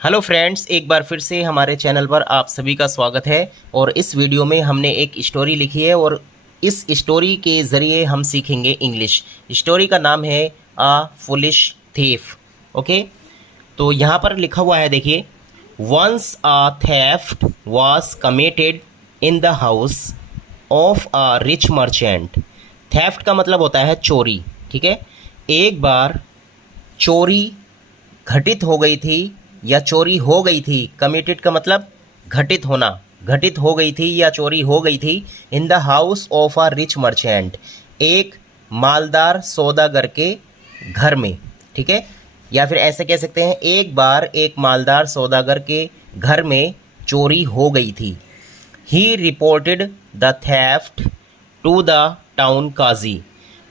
Hello friends, एक बार फिर से हमारे चैनल पर आप सभी का स्वागत है। और इस वीडियो में हमने एक स्टोरी लिखी है और इस स्टोरी के ज़रिए हम सीखेंगे इंग्लिश। स्टोरी का नाम है अ फुलिश थीफ। ओके, तो यहाँ पर लिखा हुआ है, देखिए। Once a theft was committed in the house of a rich merchant. Theft का मतलब होता है चोरी, ठीक है। एक बार चोरी घटित हो गई थी या चोरी हो गई थी। कमिटेड का मतलब घटित होना, घटित हो गई थी या चोरी हो गई थी। इन the house of a rich merchant, एक मालदार सौदागर के घर में, ठीक है। या फिर ऐसे कह सकते हैं, एक बार एक मालदार सौदागर के घर में चोरी हो गई थी। He reported the theft to the town qazi.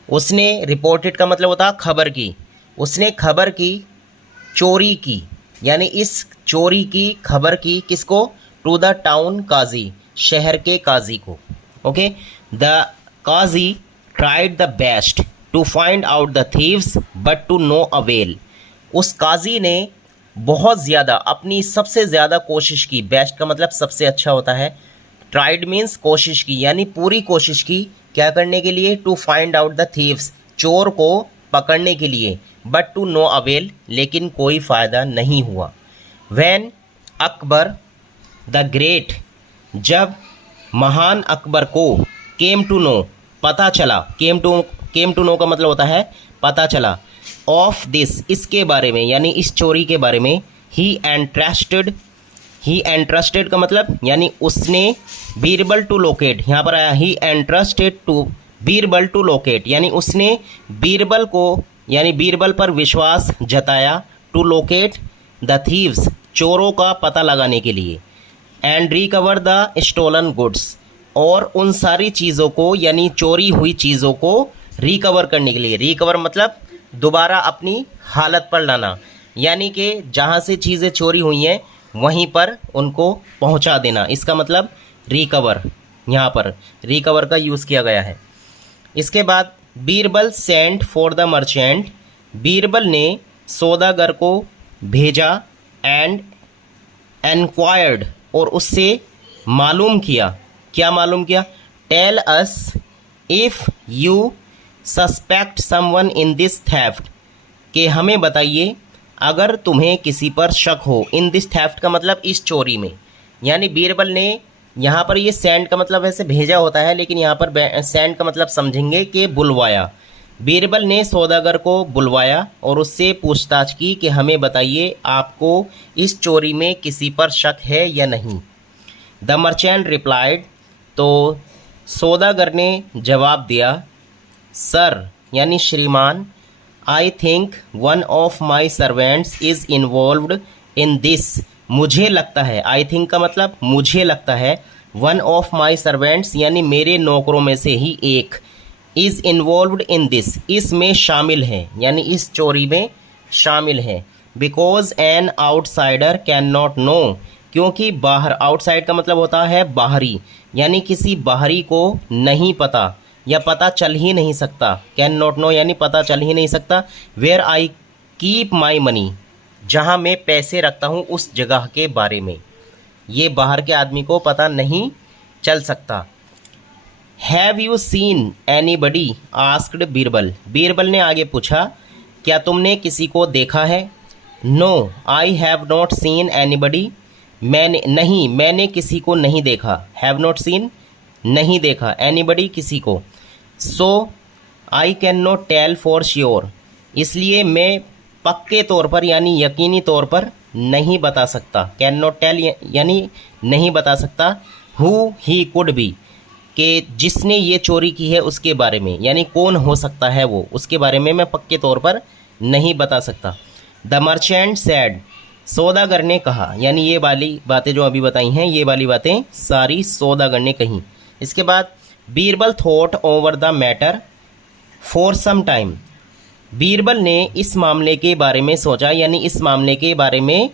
उसने, रिपोर्टेड का मतलब होता खबर की, उसने खबर की, चोरी की, यानी इस चोरी की खबर की किसको? टू द टाउन काजी, शहर के काजी को। ओके, द काजी tried the best to find out the thieves but to no avail. उस काजी ने बहुत ज़्यादा, अपनी सबसे ज़्यादा कोशिश की। बेस्ट का मतलब सबसे अच्छा होता है। ट्राइड मीन्स कोशिश की, यानी पूरी कोशिश की। क्या करने के लिए? To find out the thieves, चोर को पकड़ने के लिए। बट टू नो अवेल, लेकिन कोई फ़ायदा नहीं हुआ। वैन अकबर द ग्रेट, जब महान अकबर को, केम टू नो, पता चला। केम टू नो का मतलब होता है पता चला। ऑफ दिस, इसके बारे में, यानी इस चोरी के बारे में। ही एंट्रस्टेड, ही एंट्रस्टेड का मतलब यानी उसने, बीरबल टू लोकेट, यहाँ पर आया he entrusted to Birbal to locate, यानी उसने बीरबल को, यानी बीरबल पर विश्वास जताया। टू लोकेट द थीव्स, चोरों का पता लगाने के लिए। And recover the stolen goods, और उन सारी चीज़ों को, यानी चोरी हुई चीज़ों को रिकवर करने के लिए। रिकवर मतलब दोबारा अपनी हालत पर लाना, यानी कि जहाँ से चीज़ें चोरी हुई हैं वहीं पर उनको पहुँचा देना। इसका मतलब रिकवर, यहाँ पर रिकवर का यूज़ किया गया है। इसके बाद Birbal sent for the merchant, Birbal ने सौदागर को भेजा। एंड एनक्वायर्ड, और उससे मालूम किया। क्या मालूम किया? Tell us if you suspect someone in this theft, कि हमें बताइए अगर तुम्हें किसी पर शक हो। इन दिस थेफ्ट का मतलब इस चोरी में, यानी बीरबल ने, यहाँ पर ये सेंड का मतलब वैसे भेजा होता है, लेकिन यहाँ पर सेंड का मतलब समझेंगे कि बुलवाया। बीरबल ने सौदागर को बुलवाया और उससे पूछताछ की कि हमें बताइए आपको इस चोरी में किसी पर शक है या नहीं। द मर्चेंट रिप्लाइड, तो सौदागर ने जवाब दिया, सर, यानी श्रीमान, I think one of my servants is involved in this. मुझे लगता है, आई थिंक का मतलब मुझे लगता है। वन ऑफ माई सर्वेंट्स, यानी मेरे नौकरों में से ही एक, इज़ इन्वॉल्व्ड इन दिस, इसमें शामिल है, यानी इस चोरी में शामिल है। Because an outsider can not know, क्योंकि बाहर, आउटसाइड का मतलब होता है बाहरी, यानी किसी बाहरी को नहीं पता या पता चल ही नहीं सकता। कैन नॉट नो यानी पता चल ही नहीं सकता। Where I keep my money, जहाँ मैं पैसे रखता हूँ उस जगह के बारे में, ये बाहर के आदमी को पता नहीं चल सकता। Have you seen anybody asked Birbal, Birbal ने आगे पूछा, क्या तुमने किसी को देखा है? No I have not seen anybody, मैंने नहीं, मैंने किसी को नहीं देखा। हैव नॉट सीन, नहीं देखा, एनीबडी किसी को। So I can not tell for sure, इसलिए मैं पक्के तौर पर, यानी यकीनी तौर पर नहीं बता सकता। कैन नॉट टेल यानी नहीं बता सकता। हु ही कुड बी, कि जिसने ये चोरी की है उसके बारे में, यानी कौन हो सकता है वो, उसके बारे में मैं पक्के तौर पर नहीं बता सकता। द मर्चेंट सैड, सौदागर ने कहा, यानी ये वाली बातें जो अभी बताई हैं, ये वाली बातें सारी सौदागर ने कही। इसके बाद Birbal thought over the matter for some time, Birbal ने इस मामले के बारे में सोचा, यानी इस मामले के बारे में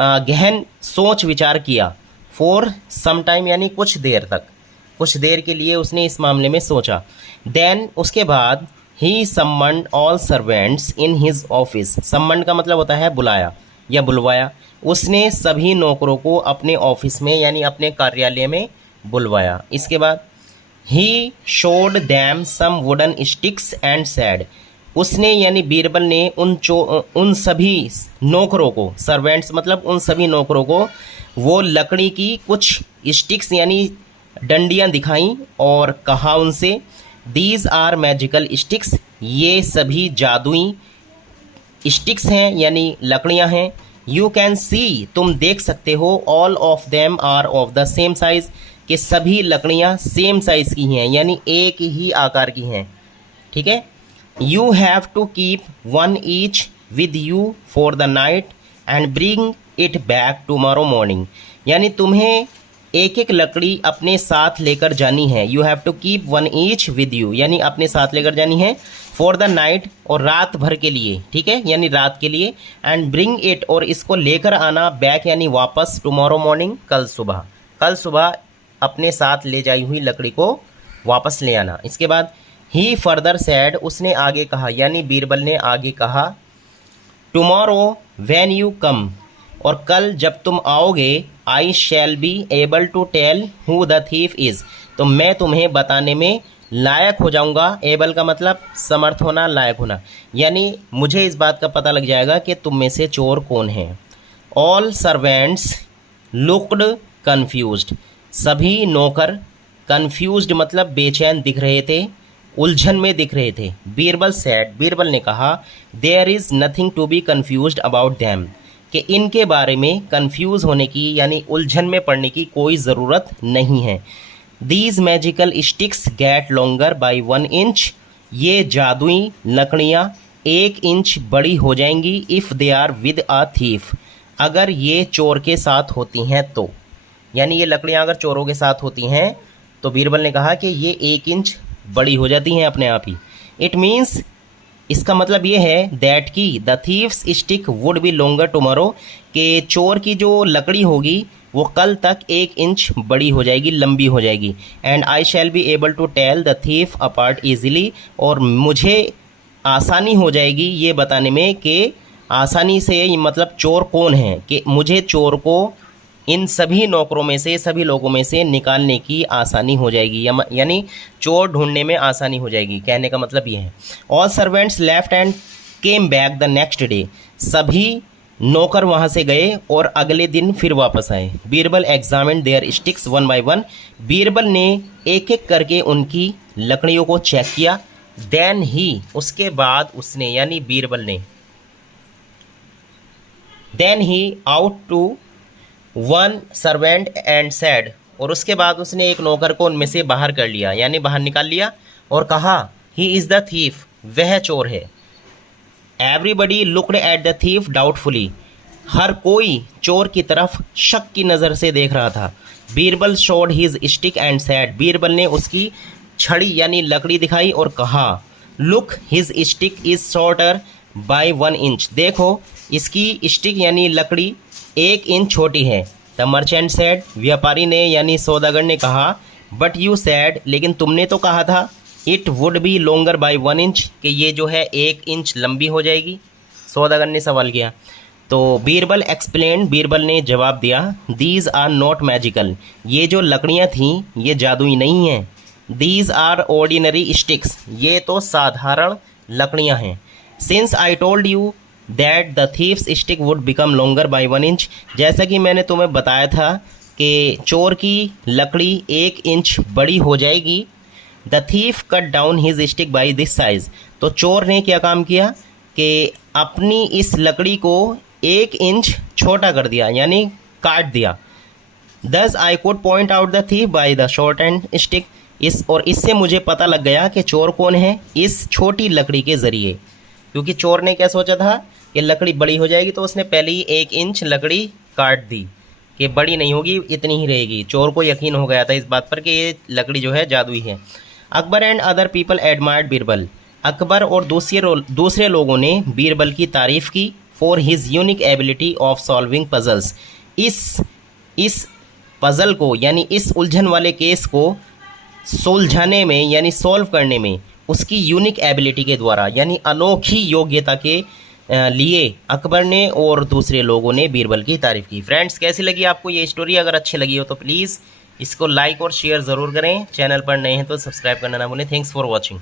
गहन सोच विचार किया। फॉर सम टाइम यानी कुछ देर तक, कुछ देर के लिए उसने इस मामले में सोचा। देन, उसके बाद, he summoned all servants in his office, summoned का मतलब होता है बुलाया, या बुलवाया। उसने सभी नौकरों को अपने ऑफिस में यानी अपने कार्यालय में बुलवाया। इसके बाद he showed them some wooden sticks and said, उसने यानी बीरबल ने उन सभी नौकरों को, सर्वेंट्स मतलब उन सभी नौकरों को, वो लकड़ी की कुछ स्टिक्स यानी डंडियाँ दिखाई और कहा उनसे, दीज आर मैजिकल स्टिक्स, ये सभी जादुई स्टिक्स हैं यानी लकड़ियां हैं। यू कैन सी, तुम देख सकते हो, all of them are of the same size, कि सभी लकड़ियां सेम साइज की हैं यानी एक ही आकार की हैं। ठीक है। You have to keep one each with you for the night and bring it back tomorrow morning, यानी तुम्हें एक एक लकड़ी अपने साथ लेकर जानी है। You have to keep one each with you, यानी अपने साथ लेकर जानी है, फॉर द नाइट, और रात भर के लिए। ठीक है, यानी रात के लिए, एंड ब्रिंग इट, और इसको लेकर आना, बैक यानी वापस, टुमारो मॉर्निंग, कल सुबह, कल सुबह अपने साथ ले जाई हुई लकड़ी को वापस ले आना। इसके बाद ही फर्दर सैड, उसने आगे कहा यानी बीरबल ने आगे कहा, टुमारो व्हेन यू कम, और कल जब तुम आओगे, I shall be able to tell who the thief is, तो मैं तुम्हें बताने में लायक हो जाऊंगा। एबल का मतलब समर्थ होना, लायक होना, यानी मुझे इस बात का पता लग जाएगा कि तुम में से चोर कौन है। ऑल सर्वेंट्स लुक्ड कन्फ्यूज्ड, सभी नौकर कन्फ्यूज्ड मतलब बेचैन दिख रहे थे, उलझन में दिख रहे थे। बीरबल सैड, बीरबल ने कहा, there is nothing to be confused about them, कि इनके बारे में कन्फ्यूज़ होने की यानी उलझन में पड़ने की कोई ज़रूरत नहीं है। These magical sticks get longer by 1 inch, ये जादुई लकड़ियाँ 1 इंच बड़ी हो जाएंगी, if they are with a thief, अगर ये चोर के साथ होती हैं तो, यानी ये लकड़ियाँ अगर चोरों के साथ होती हैं तो बीरबल ने कहा कि ये 1 इंच बड़ी हो जाती हैं अपने आप ही। इट मीन्स, इसका मतलब ये है दैट की the thieves stick would be longer tomorrow, कि चोर की जो लकड़ी होगी वो कल तक 1 इंच बड़ी हो जाएगी, लंबी हो जाएगी। And I shall be able to tell the thief apart easily, और मुझे आसानी हो जाएगी ये बताने में कि आसानी से मतलब चोर कौन है, कि मुझे चोर को इन सभी नौकरों में से, सभी लोगों में से निकालने की आसानी हो जाएगी, यानी चोर ढूंढने में आसानी हो जाएगी। कहने का मतलब ये है। All servants left and came back the next day, सभी नौकर वहाँ से गए और अगले दिन फिर वापस आए। Birbal examined their sticks one by one, Birbal ने एक एक करके उनकी लकड़ियों को चेक किया। देन ही, उसके बाद उसने यानी बीरबल ने, then he out to one servant and said, और उसके बाद उसने एक नौकर को उनमें से बाहर कर लिया यानी बाहर निकाल लिया और कहा, ही इज़ द थीफ, वह चोर है। Everybody looked at the thief doubtfully, हर कोई चोर की तरफ शक की नज़र से देख रहा था। Birbal showed his stick and said, Birbal ने उसकी छड़ी यानी लकड़ी दिखाई और कहा, look his stick is shorter by 1 inch, देखो इसकी स्टिक यानी लकड़ी 1 इंच छोटी है। द मर्चेंट सेड, व्यापारी ने यानी सौदागर ने कहा, बट यू सैड, लेकिन तुमने तो कहा था, it would be longer by 1 inch, कि ये जो है 1 इंच लंबी हो जाएगी। सौदागर ने सवाल किया। तो बीरबल एक्सप्लेन, बीरबल ने जवाब दिया, दीज आर नॉट मैजिकल, ये जो लकड़ियाँ थीं ये जादुई नहीं हैं। दीज आर ऑर्डिनरी स्टिक्स, ये तो साधारण लकड़ियाँ हैं। Since I told you that the thieves stick would become longer by 1 inch, जैसा कि मैंने तुम्हें बताया था कि चोर की लकड़ी 1 इंच बड़ी हो जाएगी। The thief cut down his stick by this size, तो चोर ने क्या काम किया कि अपनी इस लकड़ी को 1 इंच छोटा कर दिया यानी काट दिया। दस I could point out the thief by the short and stick, इससे मुझे पता लग गया कि चोर कौन है इस छोटी लकड़ी के ज़रिए, क्योंकि चोर ने क्या सोचा था कि लकड़ी बड़ी हो जाएगी, तो उसने पहले ही 1 इंच लकड़ी काट दी कि बड़ी नहीं होगी, इतनी ही रहेगी। चोर को यकीन हो गया था इस बात पर कि ये लकड़ी जो है जादुई है। Akbar and other people admired Birbal, Akbar और दूसरे लोगों ने बीरबल की तारीफ़ की। For his unique ability of solving puzzles, इस पज़ल को यानी इस उलझन वाले केस को सुलझाने में यानी सॉल्व करने में उसकी यूनिक एबिलिटी के द्वारा यानी अनोखी योग्यता के लिए अकबर ने और दूसरे लोगों ने बीरबल की तारीफ़ की। फ्रेंड्स, कैसी लगी आपको ये स्टोरी? अगर अच्छी लगी हो तो प्लीज़ इसको लाइक और शेयर ज़रूर करें। चैनल पर नए हैं तो सब्सक्राइब करना ना भूलें। Thanks for watching.